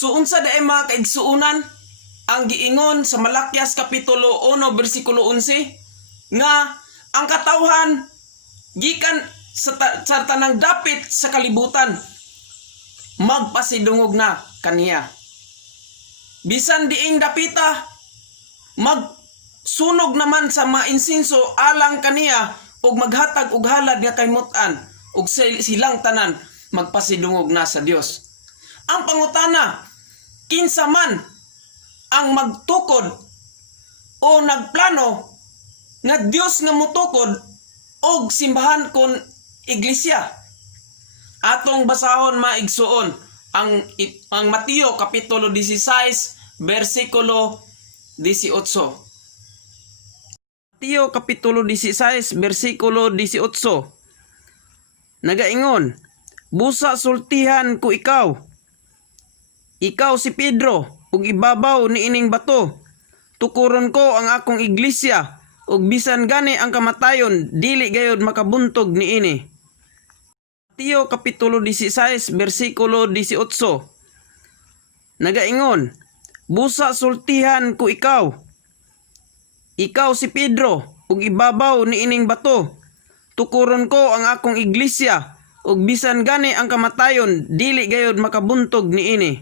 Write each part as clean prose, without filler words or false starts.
So unsa daay mga kaigsuunan ang giingon sa Malakias Kapitulo 1 bersikulo 11 nga ang katawhan gikan sa tanang dapit sa kalibutan magpasidungog na kaniya. Bisan diing dapita magsunog naman sa mga insinso alang kaniya ug maghatag og halad nga kaymutan ug silang tanan magpasidungog na sa Dios. Ang pangutana, kinsa man ang magtukod o nagplano nga Dios nga mutukod og simbahan kon iglesia. Atong basahon maigsuon ang Mateo Kapitulo 16 bersikulo 18. Mateo Kapitulo 16 bersikulo 18. Nagaingon, busa sultihan ko ikaw si Pedro, ug ibabaw ni ining bato. Tukuron ko ang akong iglesia, ug bisan gani ang kamatayon, dili gayud makabuntog ni ini. Mateo Kapitulo 16, bersikulo 18. Nagaingon, busa sultihan ko ikaw si Pedro, ug ibabaw ni ining bato. Tukuron ko ang akong iglesia, ug bisan gani ang kamatayon, dili gayud makabuntog ni ini.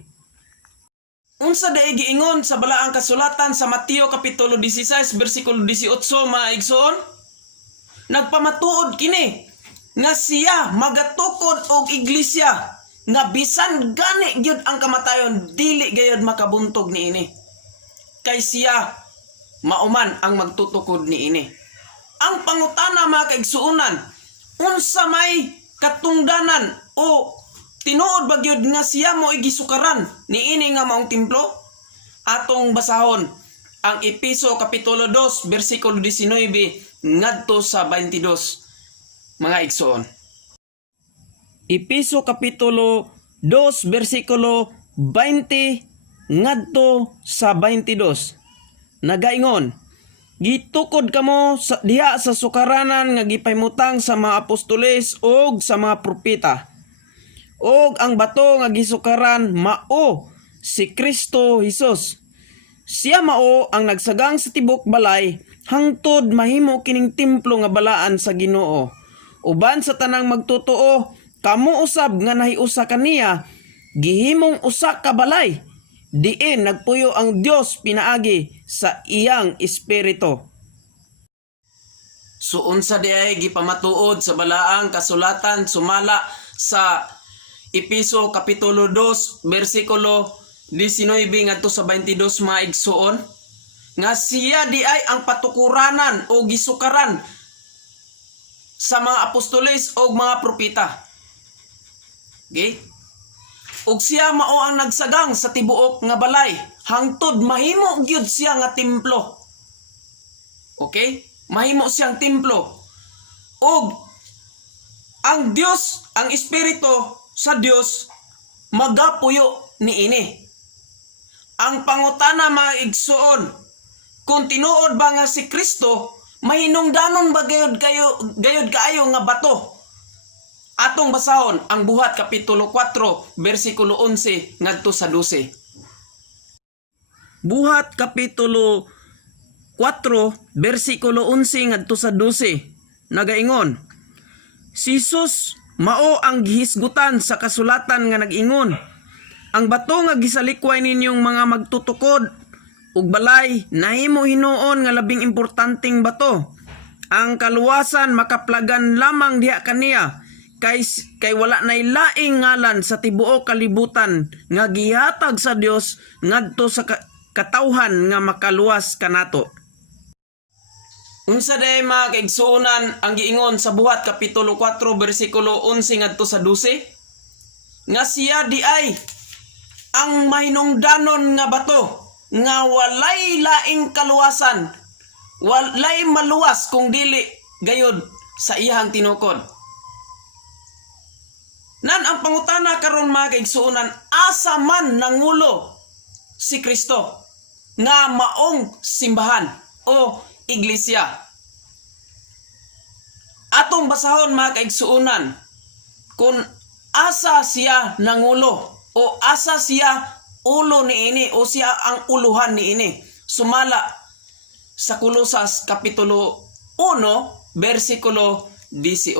Unsa daay giingon sa balaang kasulatan sa Mateo Kapitulo 16 bersikulo 18 maigsoon? Nagpamatuod kini nga siya magatukod og iglesia nga bisan gani gyud ang kamatayon dili gayud makabuntog niini. Kay siya mauman ang magtutukod niini. Ang pangutana mga kaigsuonan, unsa may katungdanan o tinuod ba gyud nga siya mo igisukaran niini nga maong templo? Atong basahon ang Epeso Kapitulo 2 bersikulo 19 ngadto sa 22 mga igsoon. Epeso Kapitulo 2 bersikulo 20 ngadto sa 22. Nagaingon, gitukod kamo diha sa sukaranan nga gipaymutang sa mga apostoles ug sa mga propeta. Og ang bato nga gisukaran mao si Kristo Jesus. Siya mao ang nagsagang sa tibok balay hangtod mahimo kining templo nga balaan sa Ginoo. Uban sa tanang magtotoo, kamo usab nga nahiusa kaniya gihimong usa ka balay. Diin nagpuyo ang Dios pinaagi sa iyang espiritu. So unsa diay gipamatuod sa balaang kasulatan sumala sa Epeso Kapitulo 2 bersikulo 19 ngadto sa 22 mga igsuon nga siya di ay ang patukuranan o gisukaran sa mga apostoles o mga propeta. Okay? Ug siya mao ang nagsagang sa tibuok nga balay hangtod mahimo gyud siya nga templo. Okay? Mahimo siyang templo. Ug ang Dios, ang Espiritu sa Dios magapuyo niini. Ang pangutana mga igsuon, kung tinuod ba nga si Kristo, mahinungdanon ba gayud kaayo nga bato? Atong basahon ang Buhat Kapitulo 4 bersikulo 11 ngadto sa 12. Buhat Kapitulo 4 bersikulo 11 ngadto sa 12. Nagaingon, si Jesus mao ang gihisgutan sa kasulatan nga nag-ingon, ang bato nga gisalikway ninyong mga magtutukod ug balay nahimo hinuon nga labing importanteng bato. Ang kaluwasan makaplagan lamang diha kaniya kay wala nay laing ngalan sa tibuok kalibutan nga gihatag sa Dios ngadto sa katawhan nga makaluwas kanato. Unsa day mga kaigsuonan ang giingon sa Buhat Kapitulo 4 bersikulo 11 ngadto sa 12? Nga siya di ay ang mahinungdanon nga bato nga walay laing kaluwasan, walay maluwas kung dili gayud sa iyang tinukod. Nan ang pangutana karon mga kaigsuonan, asa man nangulo si Kristo nga maong simbahan o iglesia? Atong basahon mga kaigsuonan kung asa siya nangulo o asa siya ulo ni ini o siya ang uluhan ni ini. Sumala sa Kolosas Kapitulo 1, versikulo 18.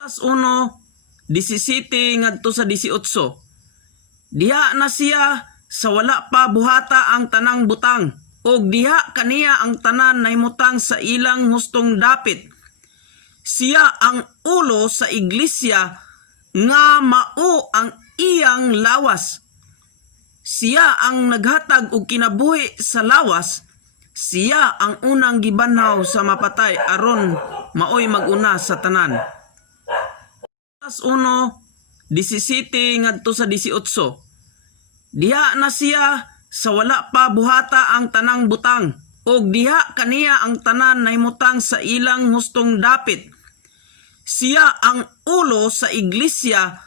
Kolosas 1:17 ngadto sa 18. Diha na siya sa wala pa buhata ang tanang butang, og diha kaniya ang tanan nahimutang sa ilang hustong dapit. Siya ang ulo sa iglesia nga mao ang iyang lawas. Siya ang naghatag og kinabuhi sa lawas. Siya ang unang gibanhaw sa mapatay aron maoy maguna sa tanan. Kolosas 1:17 ngadto sa 18. Diha na siya sa wala pa buhata ang tanang butang, og diha kaniya ang tanan nahimutang sa ilang hustong dapit. Siya ang ulo sa iglesia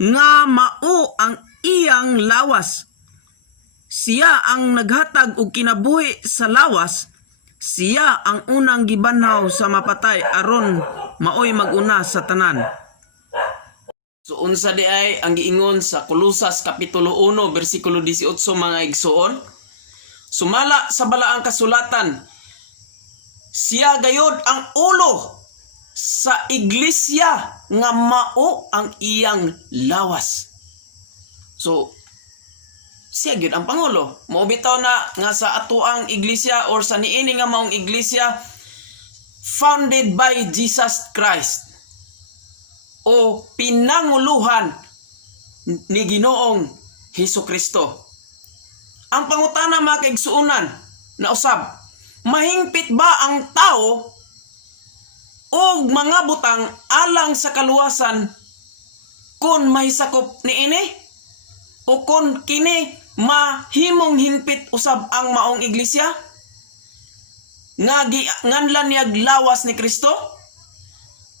nga mao ang iyang lawas. Siya ang naghatag og kinabuhi sa lawas. Siya ang unang gibanhaw sa mapatay aron maoy maguna sa tanan. So unsa di ay ang giingon sa Kolosas Kapitulo 1 versikulo 18 mga igsoon? Sumala sa balaang kasulatan, siya gayod ang ulo sa iglesia nga mao ang iyang lawas. So siya gyud ang pangulo. Mao bitaw na nga sa atoang iglesia or sa niini nga maong iglesia founded by Jesus Christ, o pinanguluhan ni Ginoong Hesukristo. Ang pangutana mga kaigsuunan na usab, mahingpit ba ang tao o mga butang alang sa kaluwasan kung mahisakop ni ini? O kung kini mahimong hingpit usab ang maong iglesia? Nganlan niya lawas ni Kristo?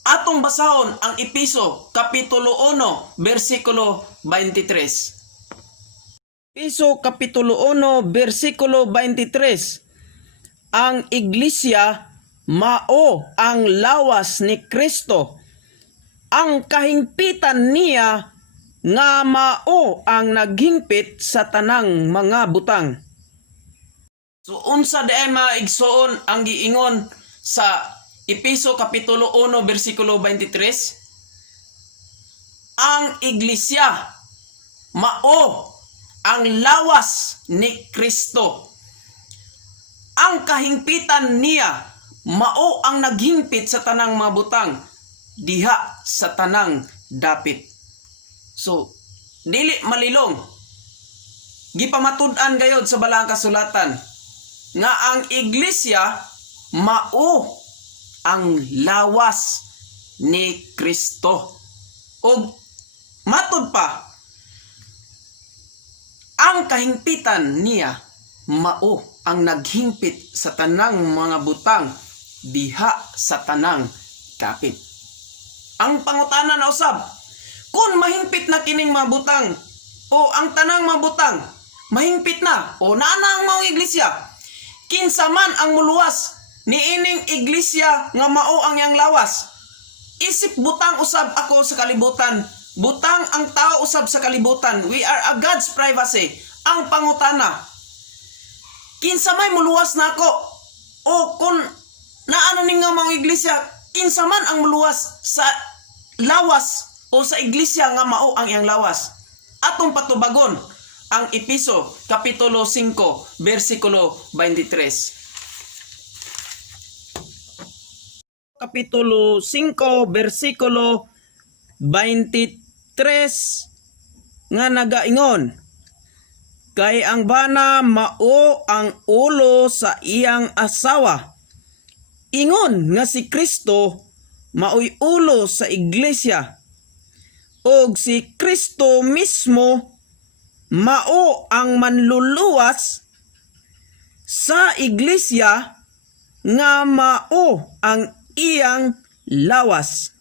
Atong basahon ang Epeso Kapitulo 1 versikulo 23. Epeso Kapitulo 1 versikulo 23. Ang iglesia mao ang lawas ni Kristo. Ang kahingpitan niya nga mao ang naghingpit sa tanang mga butang. So unsa di ay maigsoon ang giingon sa Epeso Kapitulo 1 versikulo 23? Ang iglesia mao ang lawas ni Kristo. Ang kahingpitan niya mao ang naghingpit sa tanang mga butang diha sa tanang dapit. So dili malilong, gipamatud-an gayod sa balaang kasulatan nga ang iglesia mao ang lawas ni Kristo. O matud pa, ang kahingpitan niya mao ang naghingpit sa tanang mga butang diha sa tanang dapit. Ang pangutana na usab, kung mahingpit na kining mga butang o ang tanang mga butang mahingpit na o naana ang mga iglesia, kinsa man ang muluwas ni ining iglesia nga mao ang yang lawas? Isip butang usab ako sa kalibutan, butang ang tao usab sa kalibutan. We are a God's privacy. Ang pangutana, kinsa may muluwas na ako? O kung naano ning nga mga iglesia, kinsa man ang muluwas sa lawas o sa iglesia nga mao ang yang lawas? Atong patubagon ang Epeso Kapitulo 5 versikulo 23. Kapitulo 5 versikulo 23 nga nagaingon, kay ang bana mao ang ulo sa iyang asawa. Ingon nga si Kristo maoy ulo sa iglesia, og si Kristo mismo mao ang manluluwas sa iglesia nga mao ang iyang lawas.